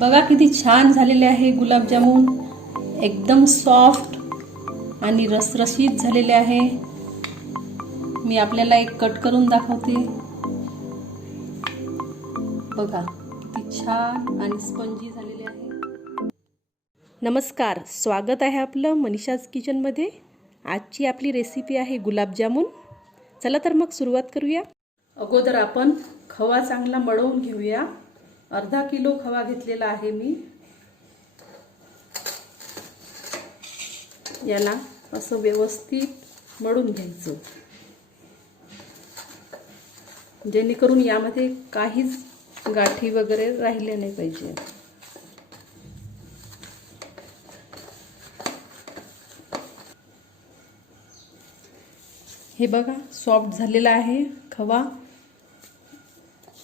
बघा किती छान झालेले आहे गुलाबजामुन, एकदम सॉफ्ट आणि रसरशीत झालेले आहे। मी आपल्याला एक कट करून दाखवते। बघा किती छान आणि स्पंजी झालेले आहे। नमस्कार, स्वागत आहे आपलं मनीषाज किचनमध्ये। आजची आपली रेसिपी आहे गुलाबजामुन। चला तर मग सुरुवात करूया। अगोदर आपण खवा चांगला मळवून घेऊया। अर्धा किलो खवा घेतलेला आहे मी। याला असं व्यवस्थित मळून घ्यायचं, जेणेकरून यामध्ये काहीच गाठी वगैरे राहिले नाही पाहिजे। हे बघा सॉफ्ट झालेला आहे खवा।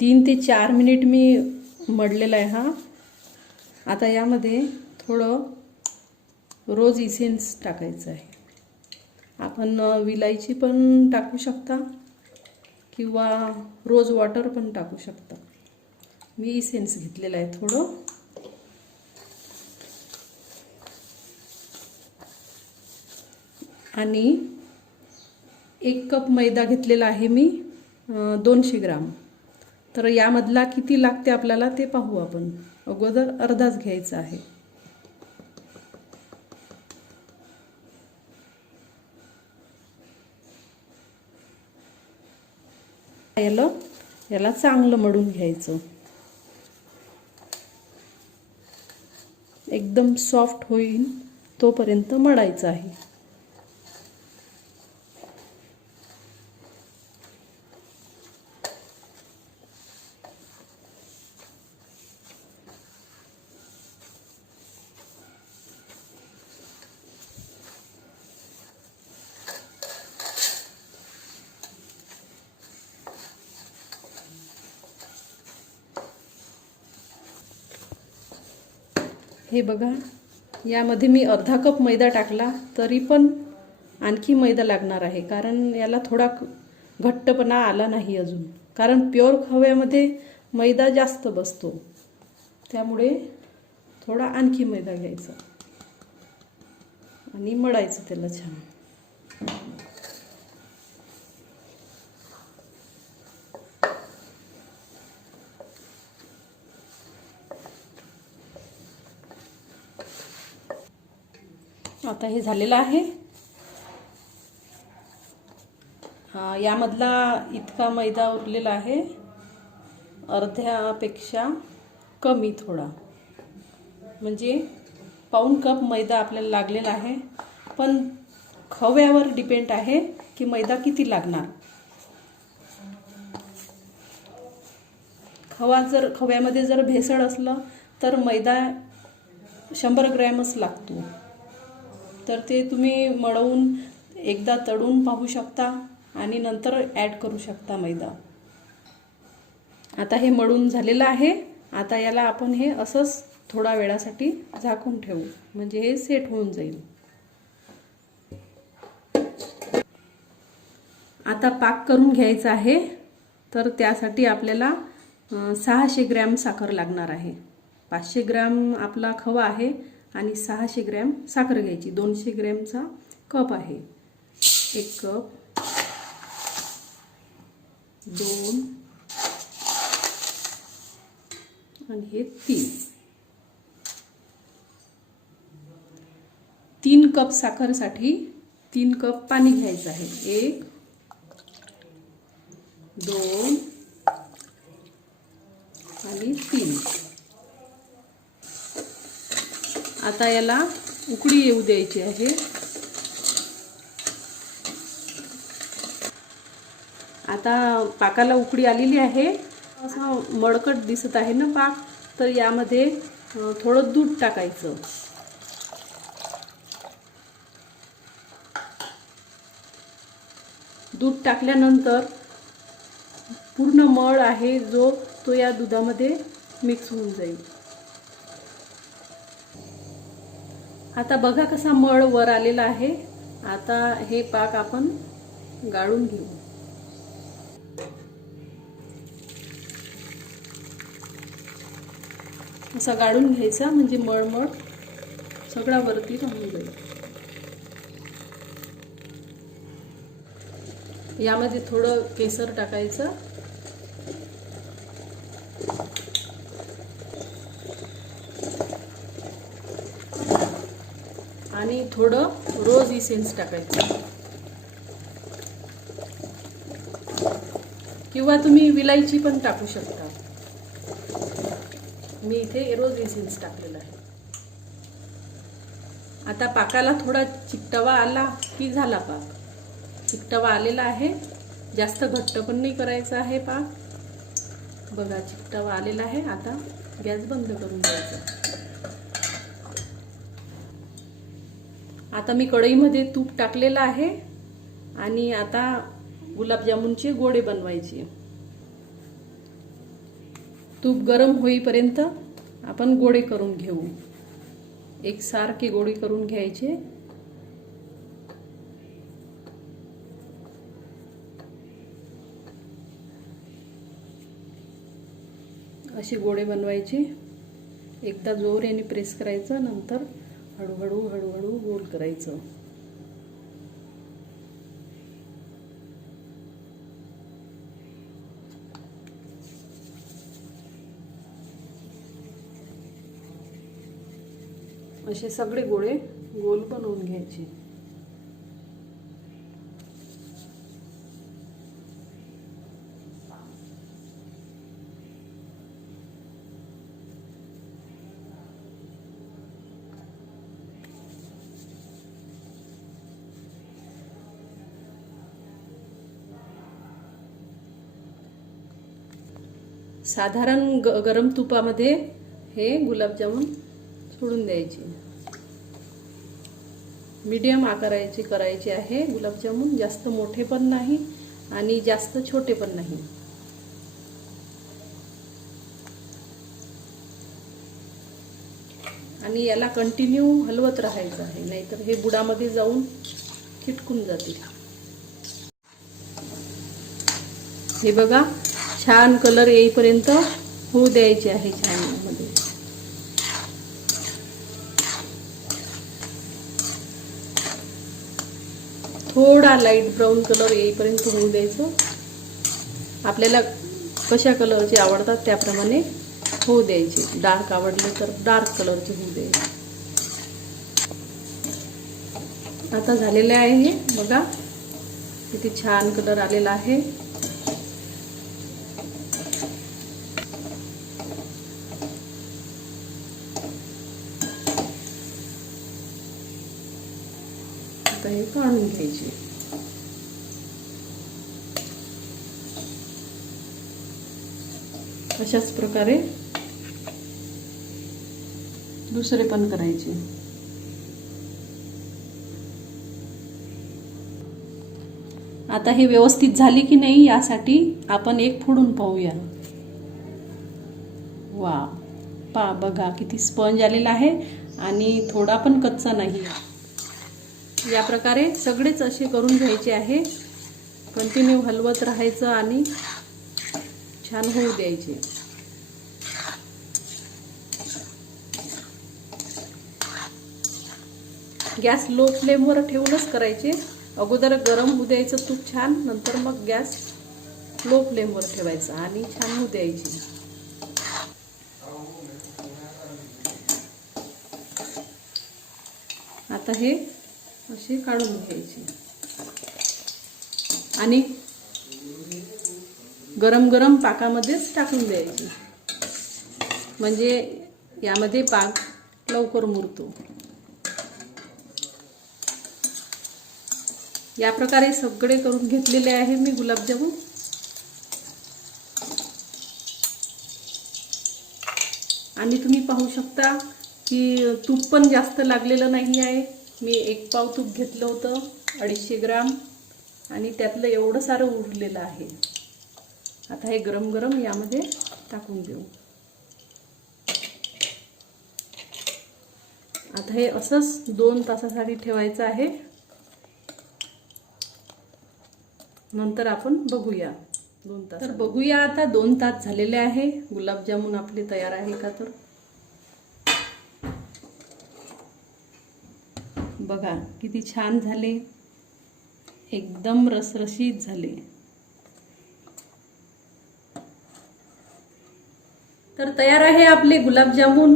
3 ते 4 मिनिट मी मळलेला आहे हा। आता यामध्ये थोडं रोज इसेन्स टाकायचं आहे। आपण विलायची पण टाकू शकता किंवा रोज वॉटर पण टाकू शकता। मी इसेन्स घेतलेलं आहे थोडं। आणि 1 कप मैदा घेतलेला आहे मी, 200 ग्राम। तर यामधला किती लागते आपल्याला ते पाहू आपण। अगोदर अर्धाच घ्यायचा आहे। याला चांगलं मळून घ्यायचं, एकदम सॉफ्ट होईल तोपर्यंत मळायचं आहे। हे बघा, यामध्ये मी अर्धा कप मैदा टाकला, तरी पण आणखी मैदा लागणार आहे, कारण याला थोडा घट्टपणा आला नाही अजून। कारण प्युअर खव्यामध्ये मैदा जास्त बसतो, त्यामुळे थोडा आणखी मैदा घ्यायचा आणि मळायचं त्याला छान। आता हे झालेलं आहे। यामधला इतका मैदा उरलेला आहे, अर्ध्यापेक्षा कमी थोडा, म्हणजे पाऊण कप मैदा आपल्याला लागलेला आहे। पण खव्यावर डिपेंड आहे की मैदा किती लागणार। खव्यामध्ये जर भेसळ असलं तर मैदा 100 ग्रॅमच लागतो। तर ते तुम्ही मळवून एकदा तळून पाहू शकता आणि नंतर ॲड करू शकता मैदा। आता हे मळून झालेलं आहे। आता याला आपण हे असंच थोडा वेळासाठी झाकून ठेवू, म्हणजे हे सेट होऊन जाईल। आता पाक करून घ्यायचा आहे, तर त्यासाठी आपल्याला 600 ग्रॅम साखर लागणार आहे। 500 ग्रॅम आपला खवा आहे आणि 600 ग्रॅम साखर घ्यायची। 200 ग्रॅमचा कप आहे। 1 कप, 2 आणि हे 3 कप साखरसाठी 3 कप पाणी घ्यायचं आहे। 1, 2 आणि 3। आता याला उकळी येऊ द्यायची आहे। आता पाकाला उकळी आलेली आहे, असं मळकट दिसत आहे ना पाक, तर यामध्ये थोडं दूध टाकायचं। दूध टाकल्यानंतर पूर्ण मळ आहे जो तो या दुधामध्ये मिक्स होऊन जाईल। आता बघा कसा मळ वर आलेला आहे। आता हे पाक आपण गाळून घेऊ। असा गाळून घ्यायचा, म्हणजे मळमळ सगळा वरती राहून जाईल. यामध्ये थोडं केसर टाकायचं आणि थोडं रोज इसेन्स टाकायचं, किंवा तुम्ही विलायची पण टाकू शकता. मी इथे रोज इसेन्स टाकलेला आहे. आता पाकाला थोडा चिकटवा आला की झाला पाक. चिकटवा आलेला आहे, जास्त घट्ट पण नाही करायचा आहे पाक. बघा चिकटवा आलेला आहे. आता गॅस बंद करून द्यायचा. आता मी कढईमध्ये तूप टाकलेलं आहे आणि आता गुलाबजामुनचे गोळे बनवायचे. तूप गरम होईपर्यंत आपण गोळे करून घेऊ. एकसारखे गोळे करून घ्यायचे. असे गोळे बनवायचे. एकदा जोराने प्रेस करायचं, नंतर हळूहळू हळूहळू गोल करायचं. असे सगळे गोळे गोल बनवून घ्यायचे. साधारण गरम तुपामध्ये हे गुलाबजामुन सोडून द्यायचे. मीडियम आकाराचे करायचे आहे गुलाबजामुन. जास्त मोठे पण नाही आणि जास्त छोटे पण नाही. आणि याला कंटिन्यू हलवत राहायचं आहे, नाहीतर हे बुडामध्ये जाऊन चिटकून जातील. हे बघा छान कलर येईपर्यंत होऊ द्यायचे आहे. छान मध्ये थोडा लाईट ब्राऊन कलर येईपर्यंत होऊ द्यायचं. आपल्याला कशा कलरचे आवडतात त्याप्रमाणे होऊ द्यायचे. डार्क आवडले तर डार्क कलरचे होऊ द्यायचे. आता झालेले आहे हे बघा, किती छान कलर आलेला आहे. आता हे काढून घ्यायचे. अशाच प्रकारे दुसरे पण करायचे. आता हे व्यवस्थित झाले की नाही यासाठी आपण एक फोडून पाहूया. वा पा बघा किती स्पंज आलेला आहे आणि थोडा पण कच्चा नाही. या प्रकारे सगळेच असे करून घ्यायचे आहे. कंटिन्यू हलवत राहायचं आणि छान होऊ द्यायचे. गॅस लो फ्लेमवर ठेवूनच करायचे. अगोदर गरम होऊ द्यायचं तूप छान, नंतर मग गॅस लो फ्लेमवर ठेवायचा आणि छान होऊ द्यायची. आता हे असे काढून घ्यायचे आणि गरम गरम पाकामध्येच टाकून द्यायचे, म्हणजे यामध्ये पाक लवकर मुरतो. या प्रकारे सगळे करून घेतलेले आहे मी गुलाबजामुन. आणि तुम्ही पाहू शकता की तूप पण जास्त लागलेलं नाही आहे. मी 1 पाव तूप घेतलं होतं, 250 ग्राम, आणि त्यातलं एवढं सारं उरलेलं आहे. आता हे गरम गरम यामध्ये टाकून देऊ. आता हे असंच 2 तासासाठी ठेवायचं आहे. नंतर आपण बघूया 2 तास. तर बघूया आता 2 तास झालेले आहे. गुलाबजामुन आपले तयार आहे का तर बघा किती छान झाले, एकदम रसरशीत झाले. तर तयार आहे आपले गुलाबजामुन.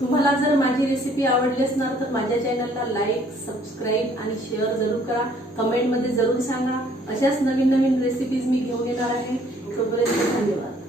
तुम्हाला जर माझी रेसिपी आवडली असणार तर माझ्या चॅनलला लाईक, सबस्क्राईब आणि शेअर जरूर करा. कमेंटमध्ये जरूर सांगा. अशाच नवीन नवीन रेसिपीज मी घेऊन येणार आहे. तोपर्यंत धन्यवाद.